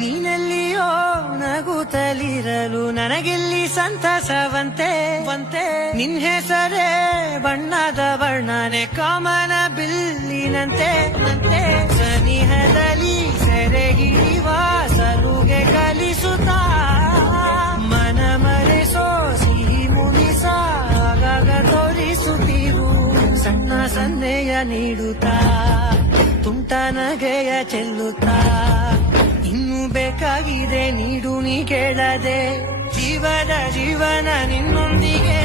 ನೀನೆಲ್ಲಿಯೋ ನಗುತ್ತಲಿರಲು ನನಗೆಲ್ಲಿ ಸಂತಸವಂತೆ ನಿನ್ ಹೆಸರೇ ಬಣ್ಣದ ವರ್ಣನೆ ಕಾಮನ ಬಿಲ್ಲಿನಂತೆ ಸನಿಹದಲ್ಲಿ ಸೆರೆಗಿರುವ ಸಲುಗೆ ಕಲಿಸುತ್ತಾ ಮನ ಮರೆಸೋ ಸಿಹಿ ಮುನಿಸ ಆಗಾಗ ತೋರಿಸುತ್ತೀರು ಸಣ್ಣ ಸನ್ನೆಯ ನೀಡುತ್ತಾ ತುಂಟ ನಗೆಯ ಚೆಲ್ಲುತ್ತಾ ಇನ್ನು ಬೇಕಾಗಿದೆ ನೀಡು ನೀ ಕೇಳದೆ ಜೀವನ ನಿನ್ನೊಂದಿಗೆ